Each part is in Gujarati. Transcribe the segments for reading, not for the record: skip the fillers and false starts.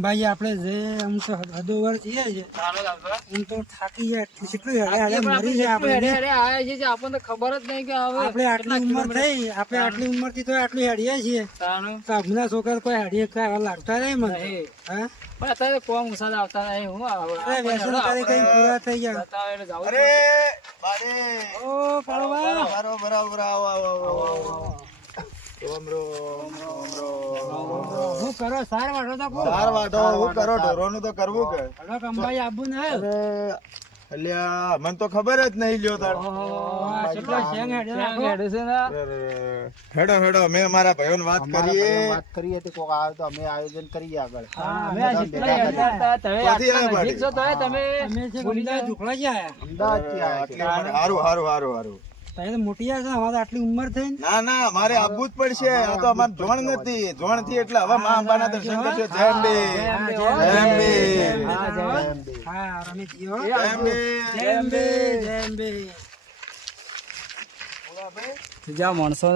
અંબાજી આપણે જે આમ તો હદોવર જઈએ છે આમ તો થાકી જાય કેટલું મરી જાય આપણને ખબર જ નહીં કે હવે આપણે આટલી ઉંમર થઈ આપણે આટલી ઉંમર થી તો આટલું હેડીએ છીએ તો હમણાં છોકરા કોઈ હેડીએ કઈ લાગતા નહીં મને હા પણ અત્યારે કોમ ઉસાદ આવતા નહીં હું અરે વ્યસન તારી કઈ પૂરા થઈ ગયા અરે બારે ઓ કાળુબા બરાબર આવો રોમ રોમ હું કરો સાર વાટો તો કો ચાર વાટો હું કરો ઢોરોનું તો કરવું કે હલો અંબાજી આબુ ને અરે અલ્યા મને તો ખબર જ નહીં લ્યો તાર કેટલો શેંગ હેડો હેડો મેં અમારા ભાઈઓને વાત કરીએ તો કોક આવે તો અમે આયોજન કરીએ આગળ અમે ઝુકડા છે હારું હારું તમે તો મોટી છે અમારે આટલી ઉંમર થઈ ના ના મારે આવવું જ પડશે આ તો અમારે જોણ નથી જોણ થી એટલે હવે મા અંબાના દર્શન કરશો જય અંબે હા રમેશ જી હો જય અંબે જય અંબે જય અંબે જ્યાં માણસો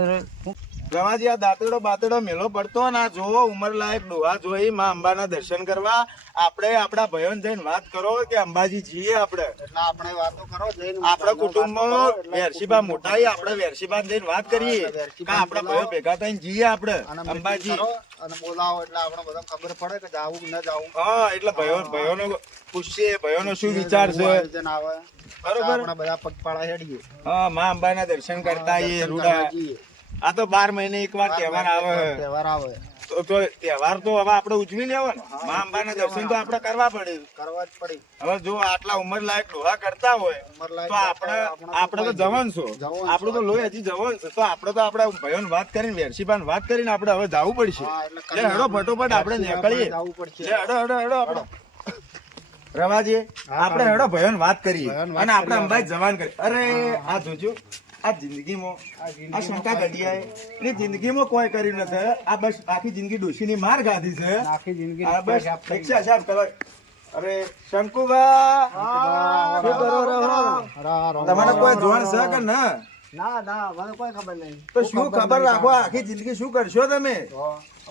રમાજી આ દાંતડો બાતડો મેલો પડતો ના જોવો ઉંમર લાયક ડોહા જોઈ માં અંબાના દર્શન કરવા આપણે આપણા ભાઈઓને જઈને વાત કરો કે અંબાજી જઈએ આપણે એટલે આપણે વાતો કરો જઈને આપણા કુટુંબમાં વેરશીબા મોટા આપણે વેરશીબા જઈને વાત કરીએ કે આપણા ભાઈઓ ભેગા થઈને જઈએ આપણે અંબાજી અને બોલાવો એટલે આપણે બધા ખબર પડે કે જાવું કે ન જાવું હા એટલે ભાઈઓનો પૂછીએ ભાઈઓનો શું વિચાર છે આયોજન આવે બરોબર આપણે બધા પગપાળા હેડીએ હા માં અંબાના દર્શન કરતા આવીએ રૂડા આ તો 12 મહિને એકવાર તહેવાર આવે તહેવાર આવે તો તહેવાર તો હવે આપણે ઉજવી લેવો ને માં અંબાના દર્શન તો આપણે કરવા પડે કરવા જ પડી હવે જો આટલા ઉંમર લાયક ડોહા કરતા હોય તો આપણે તો જવાન છો આપણું તો લોહી હજી જવાન છે તો આપણે તો આપણા ભાઈઓને વાત કરીને વેરશીબાને વાત કરીને આપણે હવે જવું પડશે એટલે હેડો ફટોફટ આપણે નીકળીએ જવું પડશે હેડો આપણે રવાજી આપણે હેડો ભાઈઓને વાત કરીએ અને આપણે અંબાજી જવાન કરીએ અરે આ જોજો આ જિંદગીમાં આ શંકા ઘડિયાએ એ જિંદગીમાં કોઈ કર્યું નથી આ બસ આખી જિંદગી ડોશીની માર ગાધી છે આખી જિંદગી આ બસ રિક્ષા સાહેબ કરો અરે શંકુભા શું કરો તમને કોઈ જોણ છે કે ના ના મને કોઈ ખબર નહીં તો શું ખબર રાખો આખી જિંદગી શું કરશો તમે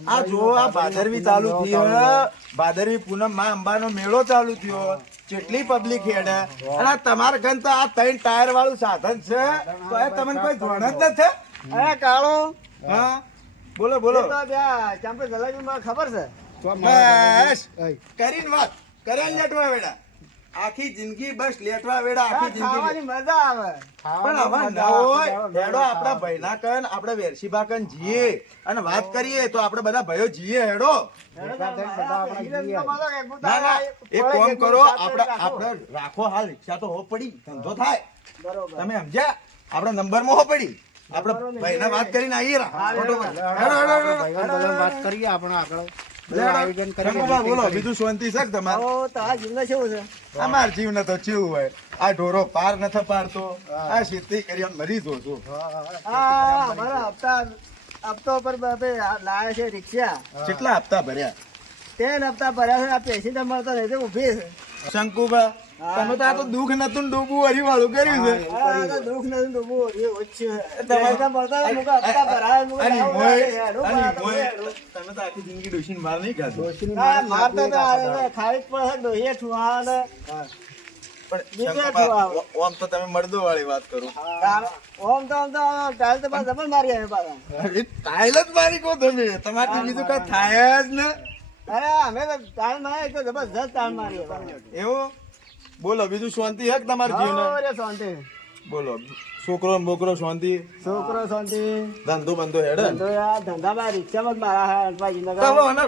આ જો આ ભાદરવી ચાલુ થયો ભાદરવી પૂનમ માં અંબાનો મેળો ચાલુ થયો કેટલી પબ્લિક હેડે અને તમારા ઘર તો આ 3 ટાયર વાળું સાધન છે તો એ તમને કોઈ જોણ જ નથી અરે કાળો હા બોલો તો ત્યાં ચાંપે જલાજી મને ખબર છે બસ કરીને વાત કરે લેટવા વેડા આખી જિંદગી બસ લેટવા વેડા આખી જિંદગી ખાવાની મજા આવે પણ હવે ના હોય હેડો આપણા ભાઈના કન આપણે વેરશીબા કન જીએ અને વાત કરીએ તો આપણે બધા ભાઈઓ જીએ હેડો ના ના એક કામ કરો આપણે રાખો હાલ રિક્ષા તો હો પડી ધંધો થાય તમે સમજ્યા આપણા નંબર માં હો પડી આપણે ભાઈના વાત કરીને આવીએ વાત કરીએ આપણે આગળ બોલો બીજું શાંતિ છે તમારે અમાર જીવ ન તો ચેવું હોય આ ઢોરો પાર નથી પાડતો આ ખેતી કરી મરી જો છું હપ્તા પર લાયા છે રિક્ષા કેટલા હપ્તા ભર્યા 10 હપ્તા ભર્યા છે આ પેસેન્જર મળતા નહીં ઉભી છે શંકુબા તમે તો આ તો દુઃખ નતું ડૂબવું હરી વાળું કર્યું છે દુઃખ નથી ડૂબવું તમે તો આખી જિંદગી ડોશીને માર નહીં ખાધો ખાવી જ પડે ઠુહાને ઓમ તો તમે મળદો વાળી વાત કરો ઓમ તો ટાઈલ તો પાછા જબર મારી આવે પાછા ટાઈલ જ મારી કહો તમે તમારે બીજું કઈ થાય જ ને અરે અમે તો ટાઈલ મારી તો જબરજસ્ત ટાઈલ મારી એવું બોલો બીજું શાંતિ હે તમારી જીવને શાંતિ બોલો છોકરો ને બોકરો શાંતિ છોકરો શાંતિ ધંધો બંધો હેડે ધંધામાં રિક્ષામાં જ મારા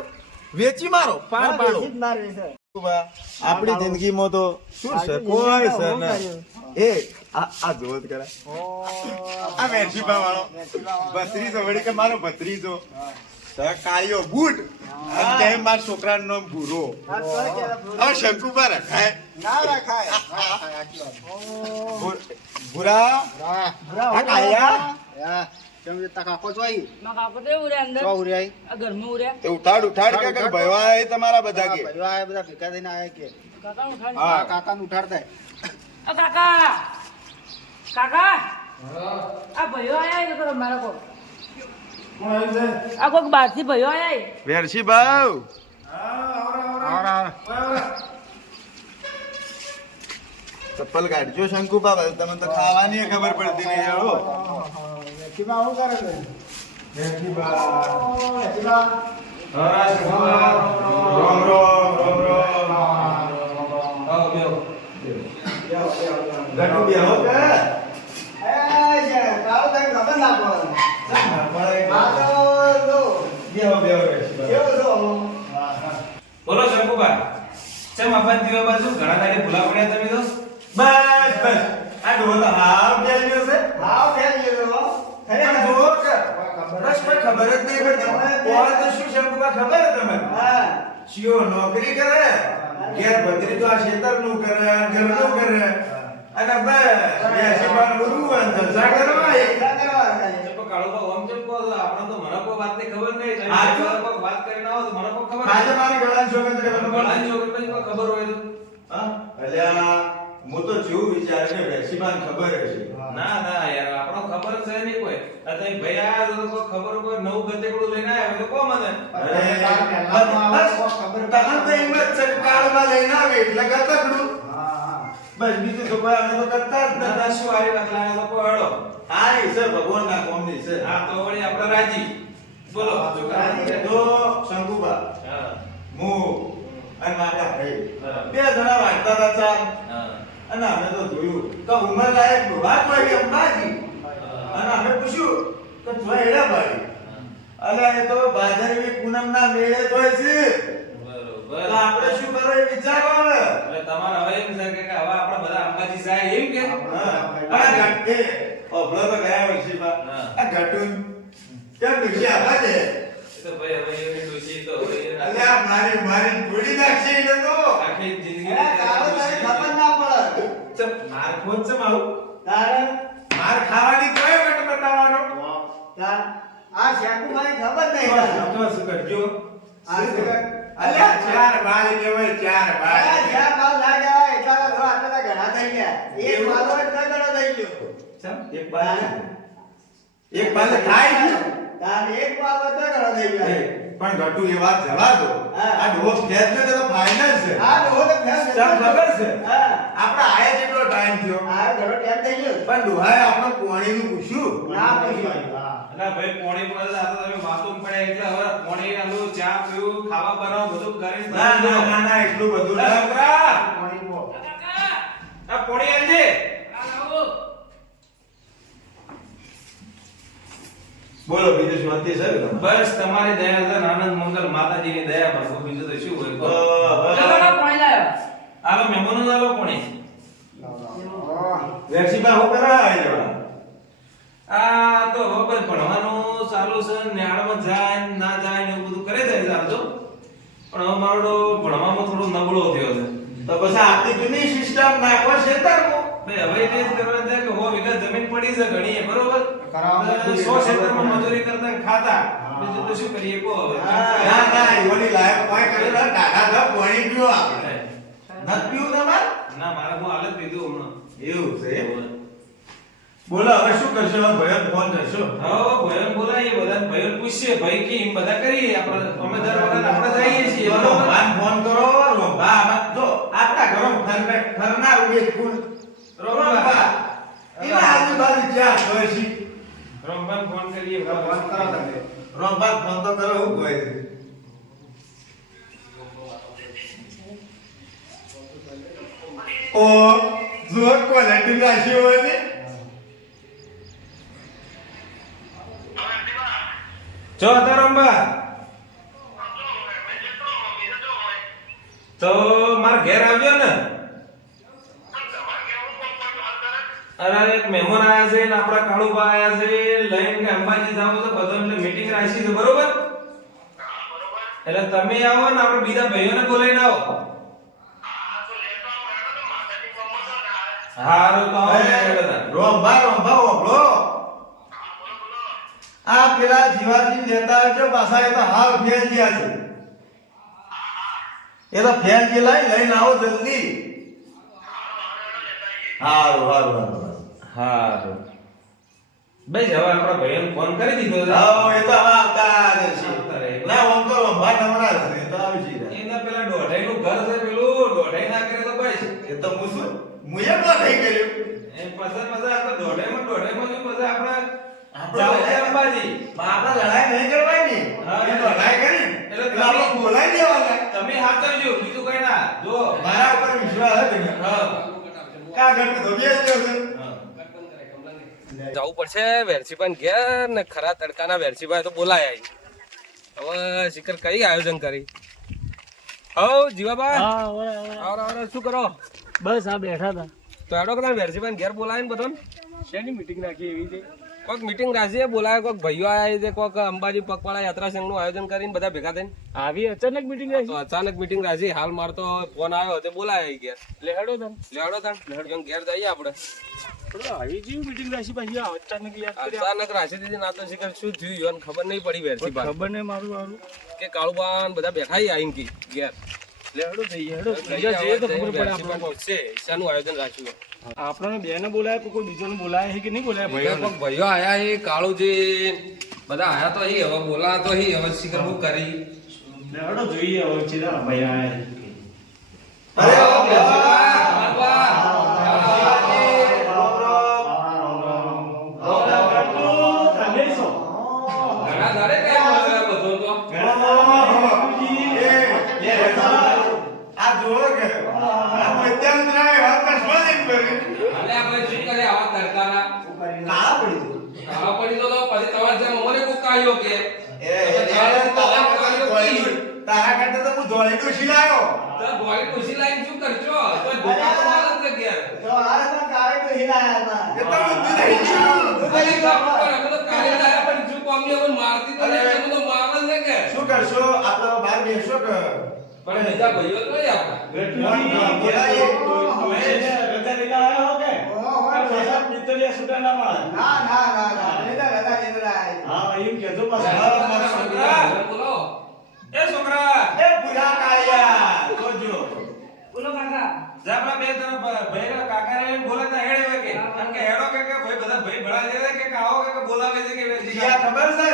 વેચી મારો પાર પાડો મારી છે આપણી જિંદગીમાં તો શું છે કોઈ છે ને એ આ જોત કરે આ વેરશીબા વાળો ભત્રીજો વળી કે મારો ભત્રીજો કાળિયો બૂટ અને કે માર છોકરાનું નામ ભૂરો હવે શંકુબા રખાય ના રખાય ભૂરા આ કાળિયા કેમ છે કાકો જોઈ માં કાકો તો ઉરે અંદર તો ઉર્યાઈ આ ઘરમાં ઉરે તે ઉઠાડ કે ભયવા એ તમારા બધા કે ભાઈઓ આ બધા ભેગા થઈને આયા કે કાકા ઉઠાડ હા કાકાને ઉઠાડતા આ કાકા આ ભયો આયા તો મારા કો આ કોક બહારથી ભયો આયા વેરશી બાવ ચપ્પલ કાઢજો શંકુબા, તમે તો ખાવાની ખબર પડતી નહીં યાર. વેચીમાં આવું કરે છે. રોમ રોમ રોમ રોમ. ગટુ બેહો કે? એ છે, તારું કઈ ખબર ના પડે. આ તો જો, બેહો બેહો બેસી. કેવું છો? બોલો શંકુબા, ચમ આપન દીવા બાજુ ઘણા દાડે ભૂલા પડ્યા તમે તો? બસ બસ આ ડોહો તો હાવ બેલ્યો છે. હા, ફેર ગયો. પણ જુઓ કે બસ કોઈ ખબર જ નહીં પડતી. કોણ તો શું શંકુબા ખબર છે તમને? હા. શિયો નોકરી કરે, ઘેર ભત્રીજો આ ખેતરનું કરે, ઘરનું કરે, અને બસ બેસી બાર ઉરવું અને જલસા કરવા. એટલા કરવા ખાલી. ચપ્પો કાળુબા ઓમ ચમ કહો છો, આપણે તો મને કોઈ વાતની ખબર નહીં. તમે હા, જો. કોઈ વાત કરીને આવો તો મને કોઈ ખબર આજે નહીં. મારી ગળાની છોકરી તો મને બોલાય. ગળાની છોકરી પછી કોઈ ખબર હોય તો? હા? અલ્યા, હું તો જેવું વિચાર કે વેસીબાન ખબર હશે. ના ના યાર, આપણો ખબર છે નહીં કોઈ. આ તમે ભાઈ આયા તો કોઈ ખબર કોઈ નવું ગતેકડું લઈને આવ્યા હોય તો કહો મને. અરે, બસ તને તો એમ જ છે કે કાળમાં લઈને આવે એટલે ગતકડું. બસ બીજું તો કોઈ અમે તો કરતા જ ના નથી. ના, શું હારી વાત લાગે તો કહો હેડો. હારી છે, ભગવાનના કોમની છે. હા તો વળી આપણે રાજી. બોલો શું કરવાનું છે? તો શંકુબા, હા હું અને મારા ભાઈ હા. બે જણા વાંચતા હતા ચાર. હા અને અમે તો જોયું કે ઉંમર લાયક ડોહા કોઈ અંબાજી. અને અમે પૂછ્યું કે જોઈ હેડા બાળી. અલ્યા એ તો ભાદરવી પૂનમના મેળે જોય છે. બરોબર. તો આપણે શું કરો એ વિચારો ને. એટલે તમારે હવે એમ છે કે હવે આપણે બધા અંબાજી જાય એમ કે? હા. આ ઘટ- એ અભળો તો ગયા વર્ષે બા. હા. આ ઘટું કેમ દુખી આવા છે? એ તો ભાઈ હવે એની ડોશી તો હવે અલ્યા મારી મારી તોડી નાખશે એટલે તો. આખી જિંદગી એ તારું કઈ ખબર ના પડે. ચપ માર ખોદ છે મારું. તારે માર ખાવાની કોઈ વટ બતાવવાનો. તાર આ શેકુભાઈ ખબર નહીં તારે. તો શું કરજો? આ શું કર? અલ્યા ચાર બાલ કેવાય ચાર આ બાલ. જ્યાં બાલ ના ગયા એટલા તો આટલા તો ઘણા થઈ ગયા. એક બાલો એટલો ઘણો થઈ ગયો. ચમ એક બાલ એક બાલ થાય છે. તાર એક બાલો એટલો ઘણો થઈ એ, ગયો. પણ ઘટુ એ વાત જવા દો. હા. આ ડોસ ખેંચને તો ફાઇનલ છે. આ ડોહો તો ફેર ચમ ખબર છે? હા. આપણે આયે જેટલો ટાઈમ થયો આ ઘણો ટાઈમ થઈ ગયો. પણ ડોહાએ આપણે પોણીનું પૂછ્યું. ના પૂછ્યું. એટલે ભાઈ પોણી પર આ તો તમે વાતો પડ્યા એટલે હવે પોણી આલું ચા પીવું ખાવા બનાવો બધું કરીને ના ના ના ના એટલું બધું ના. છોકરા કાકા આ પોણી આલજે. આ લાવો. બોલો બીજું શું હતી સર? બસ તમારી દયા છે ને આનંદ મંગલ માતાજીની દયા પર બીજું તો શું હોય કહો. કાકા પાણી લાવ્યો. આલો મહેમાનો આલો પોણી. વેક્સીમાં હું કરાય જવા. આ તો હવે ભણવાનું ચાલુ છે ન્યાળમાં જાય ને ના જાય ને એવું બધું કરે જાય ચાલતો પણ હવે મારો તો ભણવામાં થોડો નબળો થયો છે. તો પછી આપણી જૂની સિસ્ટમ નાખો ખેતરમાં. ભાઈ હવે તે જ કરવાનું છે કે હો વીઘા જમીન પડી છે ઘણી બરોબર કરાવવા 100 ક્ષેત્રમાં મજૂરી કરતા ને ખાતા બીજું તો શું કરીએ કહો હવે. ના ના એવોની લાયક કોઈ કરેલા દાદા તો પાણી પીવો આપણે. નથી પીવું તમારે? ના મારે હું હાલત પીધું હમણાં. એવું છે. બોલો હવે શું કરશો? હવે ભયન ફોન કરશો. હવે ભયન બોલાવીએ બધા ભયન પૂછીએ ભાઈ કે એમ બધા કરીએ આપણે અમે દર વખત આપણે જઈએ છીએ બોલો, બરોબર. ભાન ફોન કરો. રોંભા આમાં જો આપણા ઘરમાં ફરનાર ઉભે ફૂલ. રોંભા. એના આજુબાજુ ક્યાં હોય છે? રમવાન ફોન કરીએ ફોન કરો તમે. રોંભા ફોન તો કરો હું કહે છે. ઓ જો ક્વોલિટી રાશી હોય ને. જો હતા રંબા તો માર ઘેર આવજો ને. અરે એક મહેમાન આયા છે ને આપણા કાળુબા આયા છે લઈને કે અંબાજી જાવ તો બધો એટલે મીટિંગ રાખી છે બરોબર. એટલે તમે આવો ને આપણે બીજા ભાઈઓને બોલાવીને આવો. હારું તો આવો ને બધા. રોંભા રોંભા ઓભળો. આ પેલા જીવાજી લેતા આવજો પાછા એ તો હાવ ફેલ ગયા છે. એ તો ફેલ લઈને આવો જલ્દી. હારું હારું હારું. હારું ભાઈ હવે આપણા ભાઈઓને ફોન કરી દીધો છે. હાવ એ તો હવે આવતા આવતા રહેશે. રહે. ના ઓમ તો રોંભા નમરા છે એ તો આવી જઈ રહ્યા. એના પેલા દોઢાઈનું એ તો હું શું મુએ તો નહીં કર્યું એ પછી આપણે દોઢેમાં જો પછી આપણે આપણે જાવ છે અંબાજી. આપણે લડાઈ નહીં કરવાની હા, એ તો લડાઈ કરી એટલે એટલે આપણે બોલાઈ દેવાના તમે હાચવજો, બીજું કઈ ના. જો મારા ઉપર વિશ્વાસ છે ને હા. કા ઘટ તો બે જ છે જવું પડશે વેરસીભાઈ ઘેર ને ખરા તડકાના વેરસીભાઈ તો બોલાય હવે શિખર કઈ આયોજન કરી હવ જીવાબા આવરા શું કરો બસ આ બેઠા હતા તો હેડો કે વેરસીભાઈ ઘેર બોલાય ને બધો શેની મીટિંગ રાખી એવી છે કોઈક મીટિંગ રાખીએ બોલાય કોઈક ભાઈઓ આવ્યા છે કોઈક અંબાજી પગપાળા યાત્રા સંઘનું આયોજન કરીને બધા ભેગા થઈને આવી અચાનક મીટિંગ તો અચાનક મીટિંગ રાખી હાલ માર તો ફોન આવ્યો તે બોલાય ઘેર લેહડો તને લેવડો તાણ ઘેર જઈએ આપણે આવી જેવી મીટિંગ રાખી પાછી અચાનક યાદ કરી અચાનક રાખી દીધી ના તો શિખર શું થયું યાર ખબર નહીં પડી વેરસીભાઈ ખબર નહીં મારું કે કાળુબાન બધા બેઠા આવીને કી ઘેર લેહડો જઈએ હેડો બીજા જઈએ તો ખબર પડે આપણને છે ઈશાનું આયોજન રાખ્યું આપણને બેને બોલાય તો કોઈ બીજોને બોલાય છે કે નહીં બોલાય ભાઈઓ કોક ભાઈઓ આયા એ કાળુજી બધા આયા તો અહીં હવે બોલા તો અહીં હવે શિખર હું કરી લેહડો જોઈએ હવે ચીલા ભાઈ આયા ઘણા દાડે કેમ મળે બધો તો આ જોવો કે આ મધ્યાહન રાય વાત પર સ્વાધીન કરી અને આપણે શું કરે આવા તડકાના કાળા પડી કાળો પડી તો પછી તમારે જેમ મને કોક કાઢ્યો કે તારા કરતા તો હું ધોળી ડોશી લાયો તો ગોળી પૂછી લાઈન શું કરજો તો ભૂખા તો માર જ ઘેર એ તો હું દૂધ નહીં છું ખાલી કામ પર અમે તો કાલે લાયા પણ જો કોમની અમને મારતી તો નહીં અમે તો માર જ ને કે શું કરશો આપણે બહાર બેસશો કે પણ બીજા ભાઈઓ તો નહીં આપણા બોલો એ છોકરા બોલો કાકા આપણા બે તરફ ભાઈ કાકા ને બોલાતા હેડે કે કારણ કે હેડો કે ભાઈ બધા ભાઈ ભળા છે કે આવો કે બોલાવે છે કે જીયા ખબર છે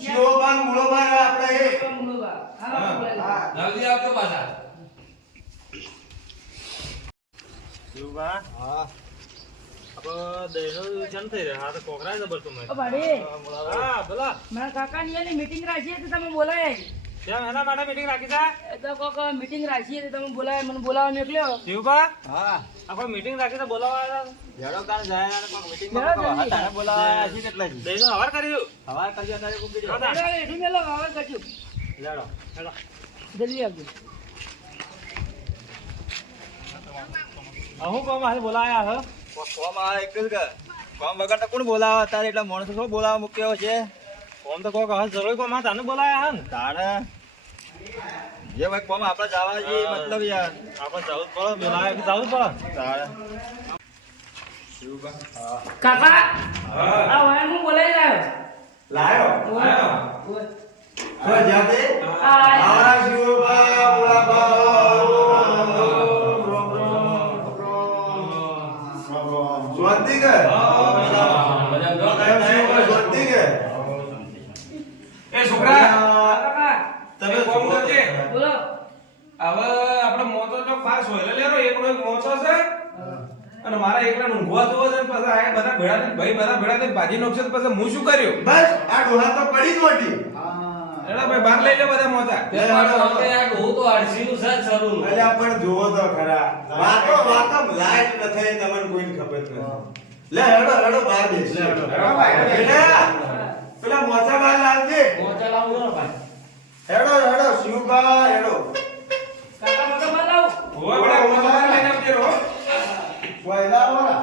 શિવબાન મૂળોબાન આપણે એ મુલુબા હા બોલાય જલ્દી આવજો પાછા ઓ ભાડી મારા કાકાની એની મીટિંગ રાખી હતી તમે બોલાય એના માટે મીટિંગ રાખી છે એ તો કોક મીટિંગ રાખી હતી તમે બોલાય મને બોલાવા મોકલ્યો શિવબા આપણે મીટિંગ રાખી તો બોલાવા દઈનો હવાર કર્યું એઠું મેલો હવે કરજો જલ્દી આવજો હું કોમ હાલ બોલાયા કોમ વગર તો કોણ બોલાવે તારે એટલા માણસો શું બોલાવા મૂક્યો છે કોમ તો કોક હાલ જરૂરી કોમ તને બોલાયા હે ને તારે જે ભાઈ કોમ આપણે જવા જઈએ મતલબ યાર આપણે જવું પડે બોલાયા જવું પડે તારે કાકા આ વાયર હું બોલાઈ લાયો રહ્યો તો જાતે આ આવરા શિવબા જોતી કે જોતી કે એ છોકરા કાકા તમે કોમ કરજે બોલો હવે આપણે મોતો તો પાસ હોય લેરો એકનો એક મોતો છે અને મારા એકલા ઊંઘવા જોવો છે પછી આ બધા ભેળા થઈને ભાઈ બધા ભેળા થઈને ભાજી નોખશે તો પછી હું શું કર્યું બસ આ ડોહા તો પડી જ મોટી એડા ભાઈ બહાર લઈ લો બધા મોતા અલ્યા પણ જોવો તો ખરા વાતો લાઈટ નથી તમને કોઈને ખબર નથી લે હેડો હેડો બહાર બેસ બેટા પેલા મોચા બહાર લાવજે હેડો હેડો શિવબા હેડો કાકા મને બોલાવો હોવા બડા મોતા બહાર લઈને આવજે રો કોયલા વાળા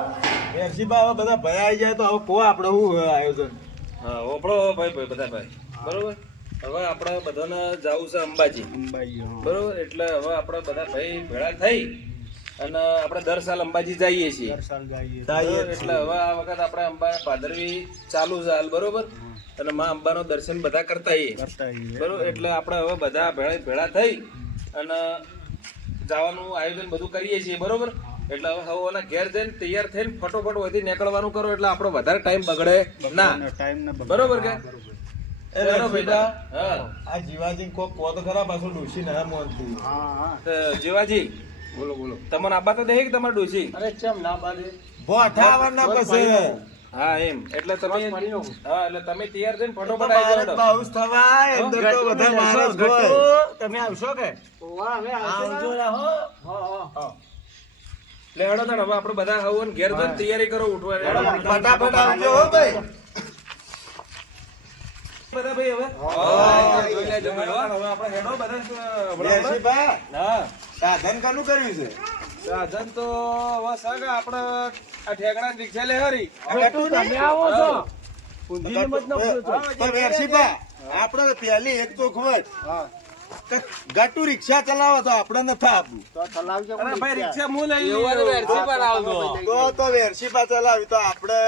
એરસીબા હવે બધા ભય આવી જાય તો હવે કો આપણે શું આયોજન હા ઓપડો ભાઈ બધા ભાઈ બરોબર હવે આપણે બધાને જવું છે અંબાજી બરોબર એટલે હવે આપણે બધા ભાઈ ભેળા થઈ અને આપણે દર સાલ અંબાજી જઈએ છીએ બરોબર? એટલે હવે આ વખત આપણે અંબા ભાદરવી ચાલુ છે હાલ બરોબર અને માં અંબાનો દર્શન બધા કરતા આવીએ બરોબર એટલે આપણે હવે બધા ભેળા થઈ અને જવાનું આયોજન બધું કરીએ છીએ બરોબર એટલે હવે હવાના ઘેર જઈને તૈયાર થઈને ફટોફટ વધી નીકળવાનું કરો એટલે આપણો વધારે ટાઈમ બગડે ના બરોબર કે એનો બેટા હા આ જીવાજી કોક કો તો ખરા પાછું ડોશી ના મોનતી તો જીવાજી બોલો બોલો તમને આબા તો દે કે તમારે ડોસી ભોઠાવાના પછી હા એમ એટલે તમે હા એટલે તમે તૈયાર થઈને ફટોફટ આવી જાવ બાઉસ થવાય અંદર તો બધા માણસ હોય. તમે આવશો કે આવજો રહો. એટલે હેડો તાણ હવે આપણે બધા આવો ને ઘેર જઈને તૈયારી કરો ઉઠવા ફટાફટ આવજો હો ભાઈ. બધા ભાઈ હવે જોઈ લેજો ભાઈ, હો. હવે આપણે હેડો બધા વેરશીભા, હા સાધન કાનું કર્યું છે? સાધન તો હવે સાગા આપણે આ ઠેકડા રિક્ષા લે હરી તમે આવો છો પણ વેરશીભા, આપણે પહેલી એક તો ખબર કે ગટુ રિક્ષા ચલાવો તો આપણે નથી આપવું. અરે ભાઈ રિક્ષા હું લઈ લઉં તો વેરશીભા ચલાવી તો આપણે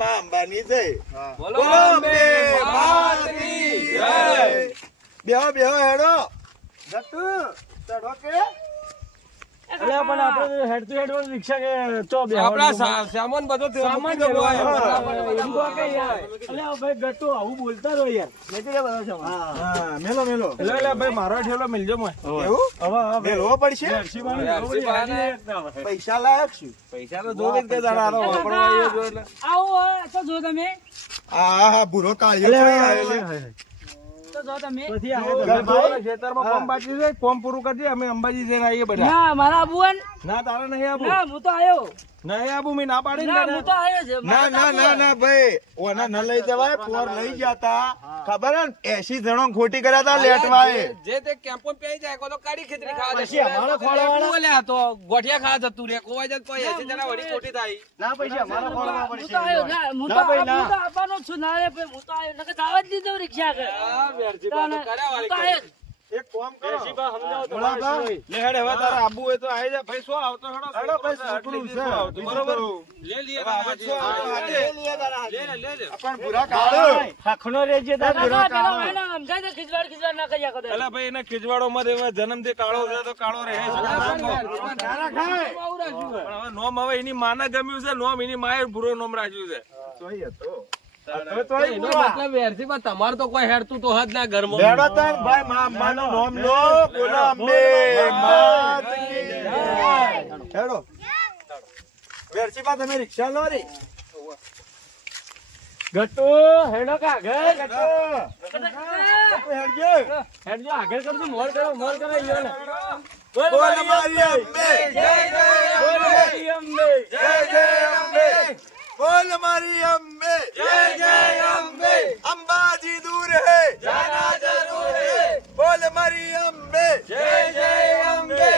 માં અંબાની જઈ. બોલો બોલો અંબે અંબે માતની જય. બેહો બેહો હેડો. ગટુ ચડો કે અરે પણ આપણે હેડ ટુ હેડ રિક્ષા કે તો બે આપણા સામાન બધો સામાન મૂકી દો લેવો ભાઈ. હોય. એમ કહો કે યાર અરે ભાઈ ગટ્ટુ આવું બોલતા રહો યાર મેં તો બધો સામાન હા મેલો મેલો. એટલે એટલે ભાઈ મારો ઠેલો મિલજો મોય એવું હવે મેલવો પડશે. પૈસા લાયક છું. પૈસા તો જોવે જ કે દાડા આનો વાપરવા આવ્યો જો એટલે આવો હોય તો જો તમે હા હા ભૂરો કાઢ્યો છે. તો જો તમે પછી મારા ખેતરમાં કોમ બાકી છે કોમ પૂરું કરી દે અમે અંબાજી જઈને આવીએ બધા ના મારા આબુન ના તારે નહીં આબુ ના હું તો આવ્યો નહીં આબુ મેં ના પાડી ના હું તો આવ્યો છે ના ના ના ના ભાઈ ઓના ન લઈ જવાય. પોર લઈ જતા ખબર હે ને 80 જણો ખોટી કર્યા તા લેટવાએ. જે તે કેમ્પો પે જાય કો તો કાડી ખીચડી ખાવા પછી અમારો ખોળાવાળા બોલ્યા તો ગોઠિયા ખાવા જતું રે કોવા જત કોઈ 80 જણા વડી ખોટી થાય ના પૈસા અમારો ખોળવા હું પડશે તો આવ્યો ના હું તો ના ભાઈ, ના. હું તો આવવાનો છું ના રે ભાઈ હું તો આવ્યો નકર દાવા જ દીધો રિક્ષા કર આ વેરજી બાતો કર્યા વાળી એક કામ કરો. સમજાવો તો ભોળાબા, લે હેડ હવે તારે આબુ હોય તો આઈ જા ભાઈ શું આવતો હેડો હેડો ભાઈ, છોકરું છે. આવતું બરોબર લે લે હવે આ બધું હાથે. લે લે પણ ભૂરા કાઢો. હાખનો રેજે તા પેલા વાયના સમજાય તો ખીજવાડ ના કર્યા કદે અલા ભાઈ એને ખીજવાડો માં દેવા જન્મથી કાળો છે તો કાળો રહે છે પણ હવે નોમ હવે એની માને ગમ્યું છે નોમ એની માએ ભૂરો નોમ રાખ્યું છે તોય હતો. તમારે તો કોઈ હેડતું તો હદ ના ઘરમાં બેડો તાણ ભાઈ માં અંબાનું નામ લો. બોલો અંબે માત કી જય. હેડો. વેરશીભા, તમે રિક્ષા લો રે. ગટ્ટુ હેડો કા આગળ ગટુ. ગટુ હેડજો. હેડજો આગળ કરજો મોર કરો ઈયો ને બોલ મારી અંબે. જય જય અંબે. જય જય અંબે. બોલ મારી અંબે. જય જય અંબે. અંબાજી દૂર હે જાના જરૂર હે. બોલ મારી અંબે. જય જય અંબે.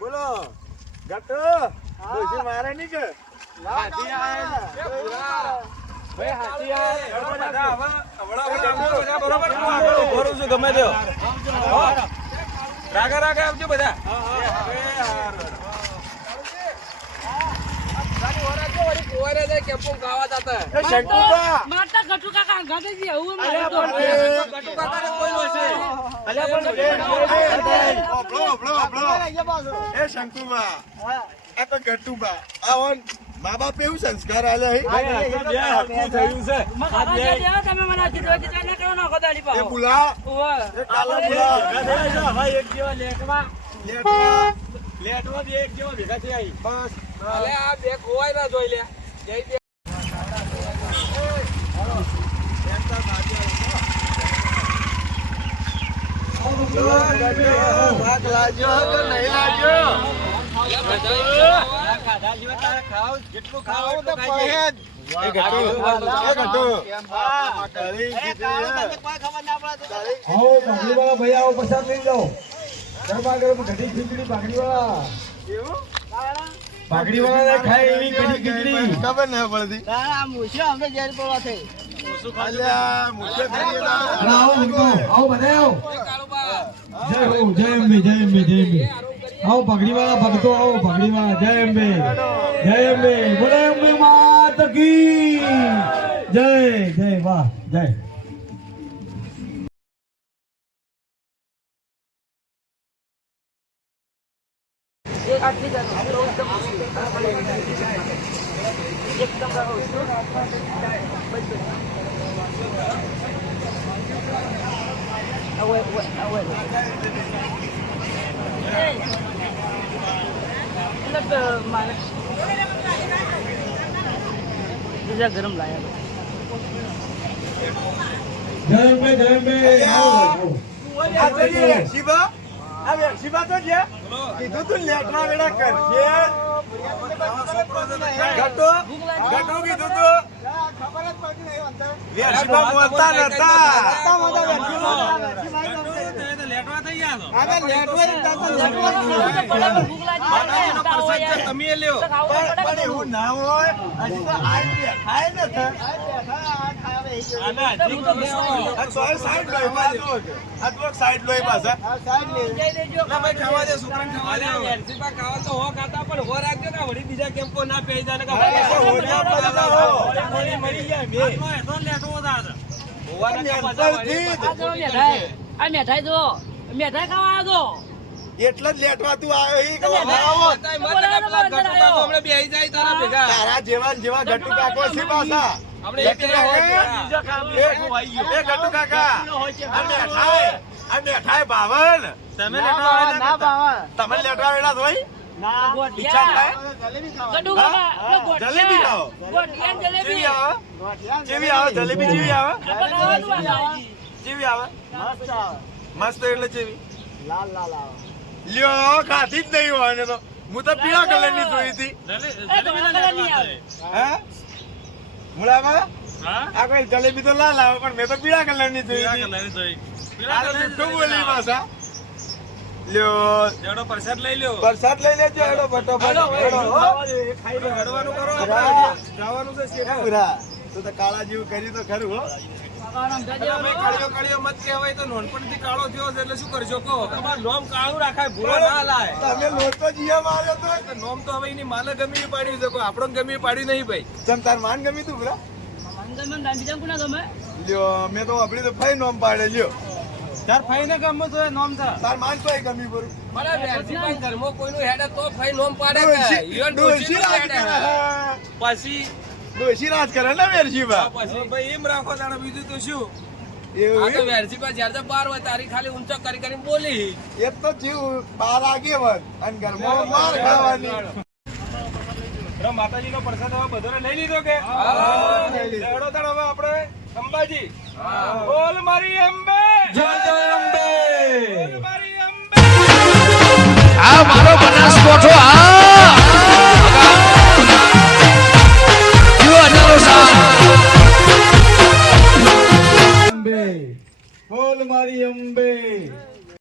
બોલો ગટુ. ડોશી મારે નહીં કે હાથી આયા. ભાઈ હાથી આ બધા હવે બરોબર હું આગળ ઉભો રહું છું ગમે તે રાગા રાગા આવજો બધા એ શંકુબા. માતા ગટુ કાકા ગાતે જી આવું મારે તો એ શંકુબા, આ તો ગટુબા. આવો ને, મા બાપ એવું સંસ્કાર આલે હે. થયું છે તમે મને કીધું ના કરો ના કદાડી એ પાવ બુલા, ઓવા એ કાલા બુલા. ભાઈ એક જેવા લેટમાં લેટવા. લેટમાં બી એક જેવા ભેગા થઈ આવી બસ. અલે આ બે ખોવાય ના જોઈ લે જઈ દે ભાગ લાગ્યો કે નહીં લાગ્યો? ખાધા જેવા તારે ખાવ જેટલું ખાવ આવો તો પહેજ. એ ગટુ. એ ગટુ. તાળી કીધી હે. કોઈ ખબર ના પડે આવો ભાગડી વાળા ભાઈ આવો પસાર થઈ જાઓ. ગરમા ગરમ ઘડી ખીચડી ભાગડી વાળા. ભાગડી વાળા ખાય એવી ઘડી ખીચડી. ખબર ના પડતી. આ મુશો અમને જેલ પડવા થઈ અલ્યા, મુખ્ય થઈ ગયા. અરે આવો મિત્રો, આવો બધા આવો. જય હો, જય અંબે, જય અંબે, જય અંબે. આવો ભાગડી વાળા ભક્તો, આવો ભાગડી વાળા. જય અંબે, જય અંબે. બોલે અંબે માત કી જય. જય વાહ, જય. આટલી એકદમ એટલે મારે બીજા ગરમ લાયા જય અંબે જય અંબે આવો આવો આ તો જે વેરશીબા, આ વેરશીબા તો જે કીધું તું લેટના વેળા કરજે. ગટો કીધું તું વેરશીબા બોલતા નતા. તમે લ્યો પણ એવું ના હોય. હજી તો આ ખાય ને આ તો સાઈડ લોહી પાછો. આ તો સાઈડ લોહી પાછા. ના ભાઈ ખાવા દે છોકરાને ખાવા દે વેરસીપા ખાવા તો હો ખાતા પણ હો રાખજો કે વળી બીજા કેમ્પો ના પેઈ જાય ને આ મેઠાઈ જો મેઠાઈ ખાવા આવ્યો એટલે જ લેટવા તું આવ્યો. ઈ કહો, તારા જેવા ને જેવા ગટ્ટુ કાકો છે પાછા. ગટ્ટુ કાકા, આ મેઠાઈ ભાવન. તમે લેટવા વેળા છો ભાઈ? ઈચ્છા થાય? ગડુ કાકા જલેબી ખાઓ. ગોટિયા જલેબી જેવી આવે જલેબી જેવી આવે આપણે ખાવાનું આ જેવી આવે મસ્ત એટલે જેવી લ્યો ખાધી જ નહીં હોય ને તો. હું તો પીળા કલર ની જોઈ હતી. હે મુળામાં આ કોઈ જલેબી તો લાલ આવે પણ મેં તો પીળા કલર ની જોઈ હતી. આ તો જુઠ્ઠું બોલી પાછા. લ્યો જેડો પ્રસાદ લઈ લ્યો વરસાદ લઈ લેજો. હેડો ફટોફટ હેડો. હડવાનું કરો આપણે જવાનું છે શેઠ. પૂરા તું તો કાળા જેવું કર્યું તો ખરું હો. તમે કળિયો મત કહેવાય તો નોનપણથી કાળો થયો છે એટલે શું કરશો કહો? તમારું નોમ કાળું રાખાય ભૂરો ના લાય. તમે લોટો જીયા માર્યો તો નોમ તો હવે એની માને ગમી એ પાડી શકો આપણો ગમી પાડી નહીં ભાઈ. તમ તાર માન ગમી તું પૂરા. બીજા કોના ગમે લ્યો મેં તો આપડી તો ફાઈ નોમ પાડે લ્યો. તાર ફાઈને ગમે તો એ નોમ થા. તાર માન કોઈ ગમી પૂરું. મને વેરસીભાઈ ધર્મો કોઈનું હેડે તો ફાઈ નોમ પાડે કે ઈવન ડોશી રાજ હેડે. કરે. પછી ડોશી રાજ કરે ને વેરશીબા. પછી ભાઈ એમ રાખો તાણે બીજું તો શું? એવું આ તો વેરસીભાઈ જ્યારે બાર હોય તારી ખાલી ઊંચો કરી કરીને બોલી. એ તો જીવ બાર આગેવન અને ઘરમાં માર ખાવાની. માતાજીનો પ્રસાદ હવે બધાને લઈ લીધો કે લઈ લીધો. હેડો તાણ હવે આપણે અંબાજી બોલ મારી અંબે જય જય અંબે બોલ મારી અંબે. આ મારો બનાસકોઠો